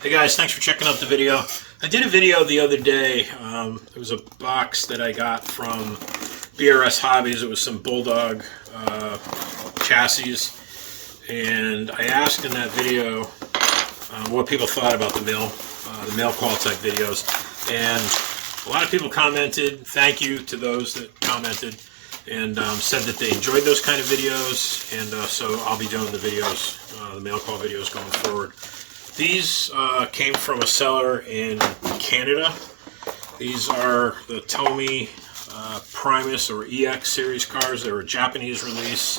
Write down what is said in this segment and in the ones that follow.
Hey guys, thanks for checking out the video. I did a video the other day. It was a box that I got from BRS Hobbies. It was some Bulldog chassis, and I asked in that video what people thought about the mail call type videos, and a lot of people commented. Thank you to those that commented and said that they enjoyed those kind of videos, and so I'll be doing the videos, the mail call videos going forward. These came from a seller in Canada. These are the TOMY Primus or EX series cars. They were a Japanese release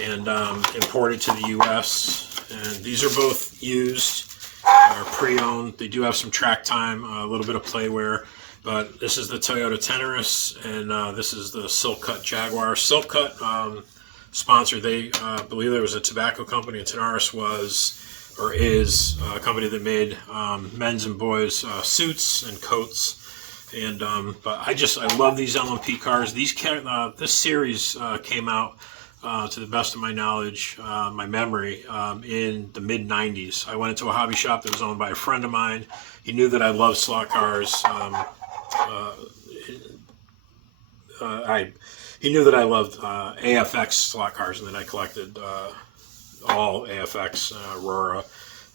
and imported to the US. And these are both used or pre-owned. They do have some track time, a little bit of play wear. But this is the Toyota Tenoris, and this is the Silk Cut Jaguar. Silk Cut sponsor. They believe there was a tobacco company, and Tenoris was or is a company that made men's and boys suits and coats. And but I love these LMP cars. This series came out, to the best of my knowledge, my memory, in the mid 90s. I went into a hobby shop that was owned by a friend of mine. He knew that I loved slot cars. He knew that I loved AFX slot cars, and that I collected all AFX, Aurora,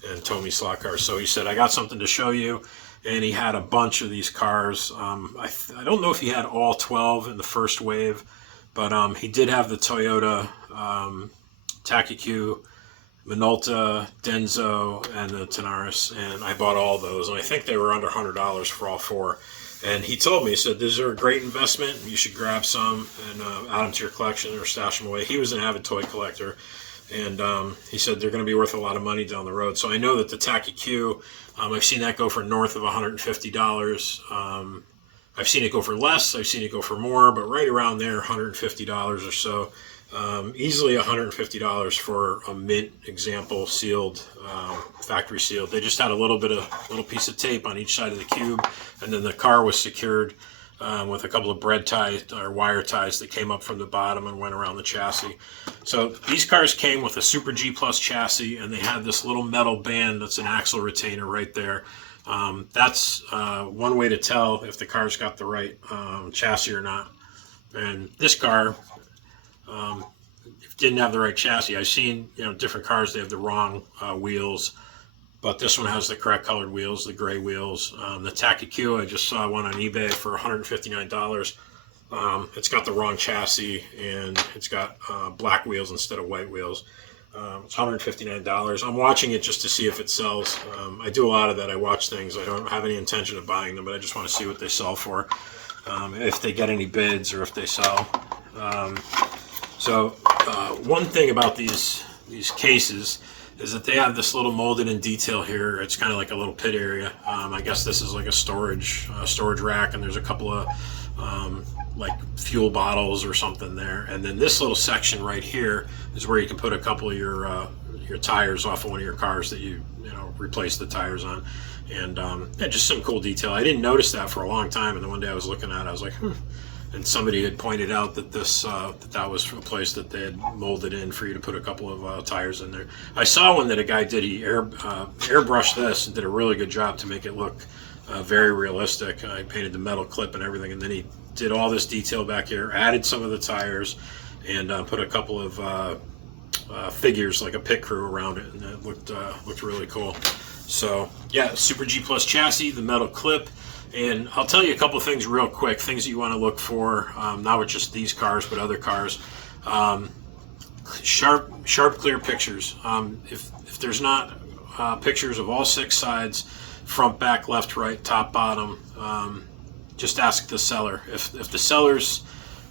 and TOMY slot cars. So he said, I got something to show you. And he had a bunch of these cars. I don't know if he had all 12 in the first wave, but he did have the Toyota Takikyu, Minolta, Denso, and the Tenoris, and I bought all those. And I think they were under $100 for all four. And he told me, he said, these are a great investment. You should grab some and add them to your collection or stash them away. He was an avid toy collector. And he said they're going to be worth a lot of money down the road. So I know that the Takikyu, I've seen that go for north of $150. I've seen it go for less. I've seen it go for more, but right around there, $150 or so. Easily $150 for a mint example, sealed, factory sealed. They just had a little piece of tape on each side of the cube, and then the car was secured with a couple of bread ties or wire ties that came up from the bottom and went around the chassis. So these cars came with a Super G Plus chassis, and they had this little metal band that's an axle retainer right there. That's one way to tell if the car's got the right chassis or not. And this car didn't have the right chassis. I've seen different cars, they have the wrong wheels, but this one has the correct colored wheels, the gray wheels. The Takikyu, I just saw one on eBay for $159. It's got the wrong chassis, and it's got black wheels instead of white wheels. It's $159. I'm watching it just to see if it sells. I do a lot of that. I watch things. I don't have any intention of buying them, but I just want to see what they sell for, if they get any bids or if they sell. One thing about these cases is that they have this little molded in detail here. It's kind of like a little pit area. I guess this is like a storage rack, and there's a couple of like fuel bottles or something there. And then this little section right here is where you can put a couple of your tires off of one of your cars that you replace the tires on. And yeah, just some cool detail. I didn't notice that for a long time, and then one day I was looking at it, I was like, And somebody had pointed out that that was a place that they had molded in for you to put a couple of tires in there. I saw one that a guy did. He airbrushed this and did a really good job to make it look very realistic. I painted the metal clip and everything, and then he did all this detail back here, added some of the tires, and put a couple of figures like a pit crew around it, and it looked really cool. So yeah, Super G Plus chassis, the metal clip. And I'll tell you a couple of things real quick, things that you want to look for, not with just these cars, but other cars. Sharp, clear pictures. If there's not pictures of all six sides, front, back, left, right, top, bottom, just ask the seller. If the seller's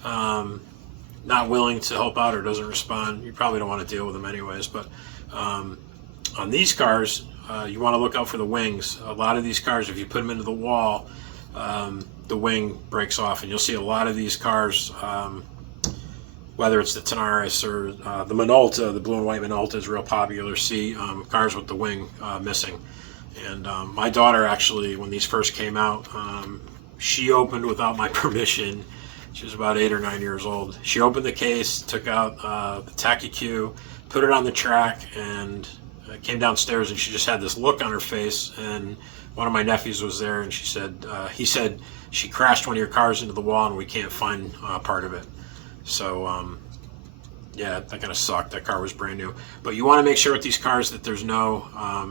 not willing to help out or doesn't respond, you probably don't want to deal with them anyways. But on these cars, you want to look out for the wings. A lot of these cars, if you put them into the wall, the wing breaks off, and you'll see a lot of these cars, whether it's the Tenoris or the Minolta. The blue and white Minolta is real popular. See cars with the wing missing. And my daughter, actually, when these first came out, she opened without my permission. She was about 8 or 9 years old. She opened the case, took out the Takikyu, put it on the track, and I came downstairs and she just had this look on her face, and one of my nephews was there, and he said she crashed one of your cars into the wall and we can't find part of it. So yeah, that kind of sucked. That car was brand new. But you want to make sure with these cars that there's no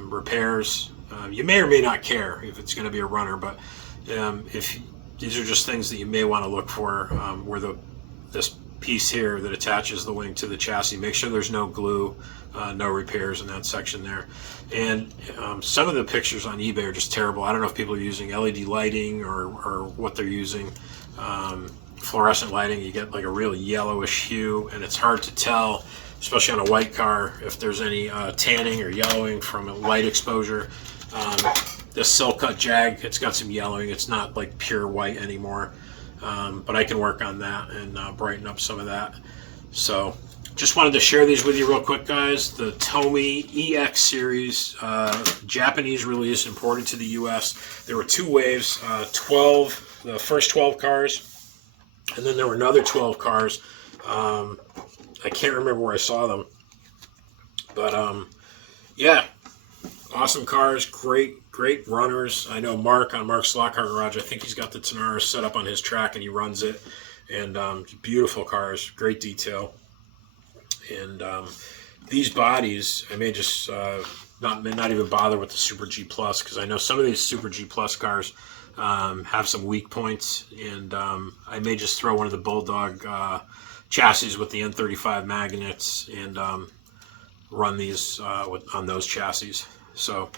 repairs. You may or may not care if it's going to be a runner, but if these are just things that you may want to look for, where this piece here that attaches the wing to the chassis, make sure there's no glue, no repairs in that section there. And some of the pictures on eBay are just terrible. I don't know if people are using LED lighting or what they're using. Fluorescent lighting, you get like a real yellowish hue, and it's hard to tell, especially on a white car, if there's any tanning or yellowing from a light exposure. This Silk Cut Jag, it's got some yellowing. It's not like pure white anymore, but I can work on that and brighten up some of that. So just wanted to share these with you real quick, guys. The TOMY EX series, Japanese release, imported to the US. There were 2 waves, 12, the first 12 cars, and then there were another 12 cars. I can't remember where I saw them, but yeah, awesome cars, great runners. I know Mark on Mark's Slot Car Garage, I think he's got the Tenara set up on his track and he runs it, and beautiful cars, great detail. And these bodies, I may just not even bother with the Super G Plus, because I know some of these Super G Plus cars have some weak points, and I may just throw one of the Bulldog chassis with the N35 magnets and run these on those chassis. So,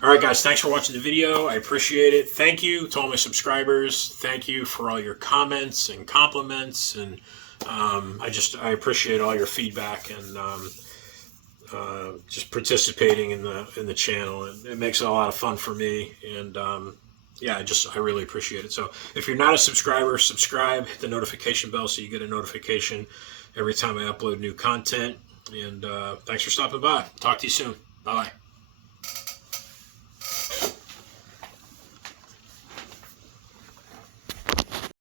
all right, guys, thanks for watching the video. I appreciate it. Thank you to all my subscribers. Thank you for all your comments and compliments, and I appreciate all your feedback and just participating in the channel. It makes it a lot of fun for me, and yeah, I really appreciate it. So if you're not a subscriber, subscribe, hit the notification bell so you get a notification every time I upload new content. And thanks for stopping by. Talk to you soon. Bye-bye.